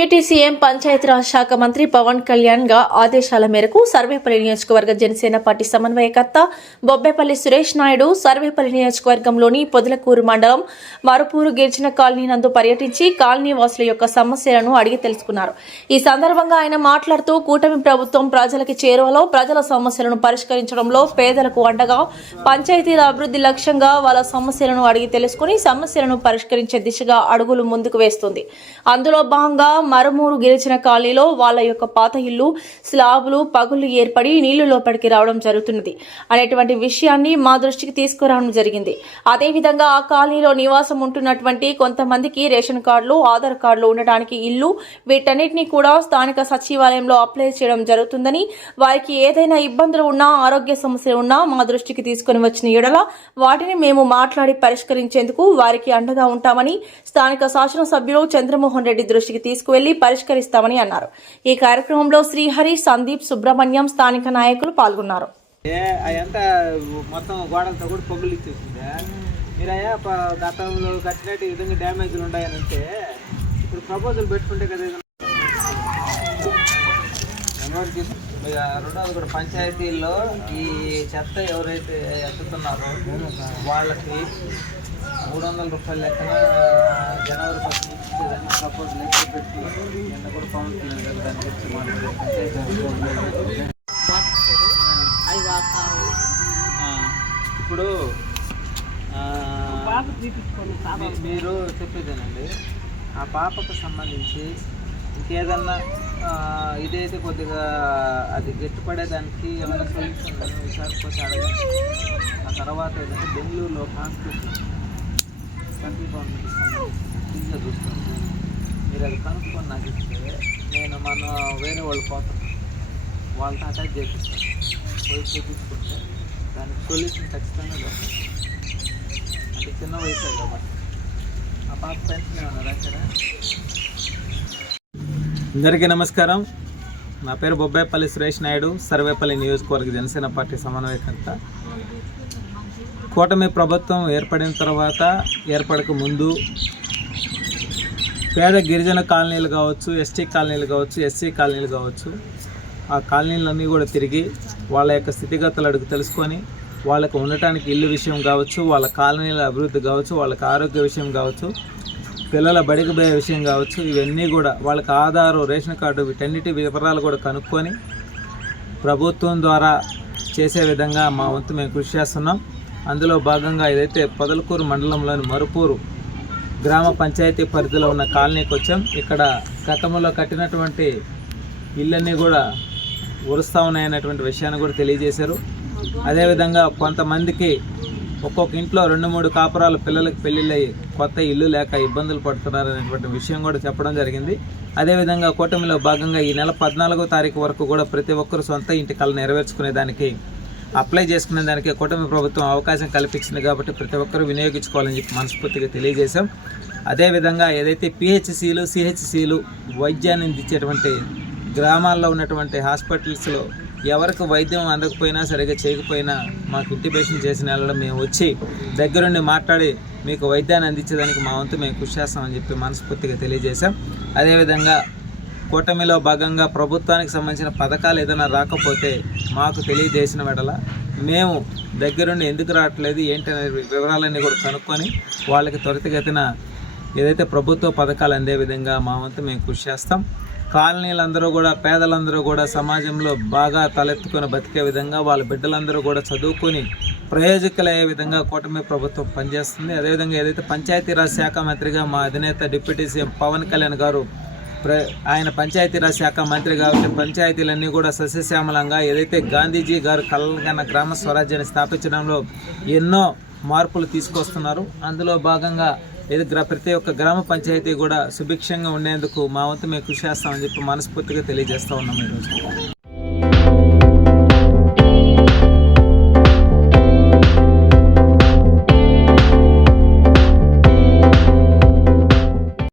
Deputy CM Panchayati Raj శాఖ మంత్రి పవన్ కళ్యాణ్ ఆదేశాల మేరకు సర్వేపల్లి నియోజకవర్గ జనసేన పార్టీ సమన్వయకర్త బొబ్బేపల్లి సురేష్ నాయుడు సర్వేపల్లి నియోజకవర్గంలోని పొదలకూరు మండలం మరుపూరు గిరిజన కాలనీ నందు పర్యటించి కాలనీ వాసుల యొక్క సమస్యలను అడిగి తెలుసుకున్నారు. ఈ సందర్భంగా ఆయన మాట్లాడుతూ కూటమి ప్రభుత్వం ప్రజలకి చేరువలో ప్రజల సమస్యలను పరిష్కరించడంలో పేదలకు అండగా పంచాయతీల అభివృద్ధి లక్ష్యంగా వాళ్ళ సమస్యలను అడిగి తెలుసుకుని సమస్యలను పరిష్కరించే దిశగా అడుగులు ముందుకు వేస్తుంది. అందులో భాగంగా మరమూరు గిరిజన కాలనీలో వాళ్ళ యొక్క పాత ఇల్లు స్లాబులు పగుళ్లు ఏర్పడి నీళ్లు లోపలికి రావడం జరుగుతున్నది అనేటువంటి విషయాన్ని మా దృష్టికి తీసుకురావడం జరిగింది. అదేవిధంగా ఆ కాలనీలో నివాసం ఉంటున్నటువంటి కొంతమందికి రేషన్ కార్డులు ఆధార్ కార్డులు ఉండడానికి ఇల్లు వీటన్నిటిని కూడా స్థానిక సచివాలయంలో అప్లై చేయడం జరుగుతుందని వారికి ఏదైనా ఇబ్బందులు ఉన్నా ఆరోగ్య సమస్యలు ఉన్నా మా దృష్టికి తీసుకుని వచ్చిన ఎడల వాటిని మేము మాట్లాడి పరిష్కరించేందుకు వారికి అండగా ఉంటామని స్థానిక శాసనసభ్యులు చంద్రమోహన్ రెడ్డి దృష్టికి తీసుకువెళ్లి పరిష్కరిస్తామని అన్నారు. ఈ కార్యక్రమంలో శ్రీహరి, సందీప్, సుబ్రహ్మణ్యం స్థానిక నాయకులు పాల్గొన్నారు. మొత్తం గోడలతో కూడా పొగులు ఇచ్చేసిందే మీరయ్యా గతంలో కట్టినట్టు ఈ విధంగా డ్యామేజ్లు ఉన్నాయనంటే ఇప్పుడు ప్రపోజల్ పెట్టుకుంటే కదా రెండవది కూడా పంచాయతీల్లో ఈ చెత్త ఎవరైతే ఎత్తుతున్నారో వాళ్ళకి 300 రూపాయల లెక్కన జనవరి 1 ఇచ్చేదాన్ని ప్రపోజల్ అయితే పెట్టి నిన్న కూడా పవన్ కళ్యాణ్ గారు దాని గురించి ఇప్పుడు మీరు చెప్పేదేనండి ఆ పాపకు సంబంధించి ఇంకేదన్నా ఇదైతే కొద్దిగా అది గట్టిపడేదానికి ఏమైనా సొల్యూషన్ ఈసారి కొంచెం అడగండి. ఆ తర్వాత ఏంటంటే బెంగళూరులో కాన్స్టిట్యూషన్ సెంట్రల్ గవర్నమెంట్కి సంబంధించి చూస్తుంది. మీరు అది కనుక్కొని నాకు ఇస్తే నేను వేరే వాళ్ళు పోతాను వాళ్ళతో అటాచ్ చేపిస్తాను. పోయి చూపించుకుంటే దానికి సొల్యూషన్ ఖచ్చితంగా దొరుకుతుంది. అంటే చిన్న వయసే కాబట్టి ఆ పాప పెన్షన్ ఏమన్నా రాశారా? అందరికీ నమస్కారం. నా పేరు బొబ్బేపల్లి సురేష్ నాయుడు, సర్వేపల్లి నియోజకవర్గ జనసేన పార్టీ సమన్వయకర్త. కూటమి ప్రభుత్వం ఏర్పడిన తర్వాత ఏర్పడక ముందు పేద గిరిజన కాలనీలు కావచ్చు, ఎస్టీ కాలనీలు కావచ్చు, ఎస్సీ కాలనీలు కావచ్చు, ఆ కాలనీలన్నీ కూడా తిరిగి వాళ్ళ యొక్క స్థితిగతులు అడుగు తెలుసుకొని వాళ్ళకు ఉండటానికి ఇల్లు విషయం కావచ్చు, వాళ్ళ కాలనీల అభివృద్ధి కావచ్చు, వాళ్ళకి ఆరోగ్య విషయం కావచ్చు, పిల్లల బడికి పోయే విషయం కావచ్చు, ఇవన్నీ కూడా వాళ్ళకి ఆధారు, రేషన్ కార్డు వీటన్నిటి వివరాలు కూడా కనుక్కొని ప్రభుత్వం ద్వారా చేసే విధంగా మా వంతు మేము కృషి చేస్తున్నాం. అందులో భాగంగా ఏదైతే పొదలకూరు మండలంలోని మరుపూరు గ్రామ పంచాయతీ పరిధిలో ఉన్న కాలనీకి వచ్చాం. ఇక్కడ గతంలో కట్టినటువంటి ఇళ్ళన్నీ కూడా ఉరుస్తూ ఉన్నాయన్నటువంటి విషయాన్ని కూడా తెలియజేశారు. అదేవిధంగా కొంతమందికి ఒక్కొక్క ఇంట్లో 2-3 కాపురాలు పిల్లలకు పెళ్ళిళ్ళయి కొత్త ఇల్లు లేక ఇబ్బందులు పడుతున్నారు అనేటువంటి విషయం కూడా చెప్పడం జరిగింది. అదేవిధంగా కూటమిలో భాగంగా ఈ నెల 14వ తారీఖు వరకు కూడా ప్రతి ఒక్కరు సొంత ఇంటి కళ నెరవేర్చుకునే దానికి అప్లై చేసుకునే దానికి కూటమి ప్రభుత్వం అవకాశం కల్పించింది కాబట్టి ప్రతి ఒక్కరూ వినియోగించుకోవాలని చెప్పి మనస్ఫూర్తిగా తెలియజేశాం. అదేవిధంగా ఏదైతే పిహెచ్సిలు, సిహెచ్సిలు వైద్యాన్ని అందించేటువంటి గ్రామాల్లో ఉన్నటువంటి హాస్పిటల్స్లో ఎవరికి వైద్యం అందకపోయినా సరిగా చేయకపోయినా మాకు ఇంటిమేషన్ చేసిన వెళ్ళడం మేము వచ్చి దగ్గరుండి మాట్లాడి మీకు వైద్యాన్ని అందించేదానికి మా వంతు మేము కృషి చేస్తామని చెప్పి మనస్ఫూర్తిగా తెలియజేశాం. అదేవిధంగా కూటమిలో భాగంగా ప్రభుత్వానికి సంబంధించిన పథకాలు ఏదైనా రాకపోతే మాకు తెలియజేసిన వెడల మేము దగ్గరుండి ఎందుకు రావట్లేదు ఏంటనే వివరాలన్నీ కూడా కనుక్కొని వాళ్ళకి త్వరితగతిన ఏదైతే ప్రభుత్వ పథకాలు అందే విధంగా మా వంతు మేము కృషి చేస్తాం. కాలనీలందరూ కూడా పేదలందరూ కూడా సమాజంలో బాగా తలెత్తుకొని బతికే విధంగా వాళ్ళ బిడ్డలందరూ కూడా చదువుకొని ప్రయోజకులయ్యే విధంగా కూటమి ప్రభుత్వం పనిచేస్తుంది. అదేవిధంగా ఏదైతే పంచాయతీరాజ్ శాఖ మంత్రిగా మా అధినేత డిప్యూటీ సీఎం పవన్ కళ్యాణ్ గారు ఆయన పంచాయతీరాజ్ శాఖ మంత్రి కాబట్టి పంచాయతీలన్నీ కూడా సస్యశ్యామలంగా ఏదైతే గాంధీజీ గారు కలగన్న గ్రామ స్వరాజ్యాన్ని స్థాపించడంలో ఎన్నో మార్పులు తీసుకొస్తున్నారు. అందులో భాగంగా ప్రతి ఒక్క గ్రామ పంచాయతీ కూడా సుభిక్షంగా ఉండేందుకు మా వంతు మేము కృషి చేస్తామని చెప్పి మనస్ఫూర్తిగా తెలియజేస్తూ ఉన్నాం ఈరోజు.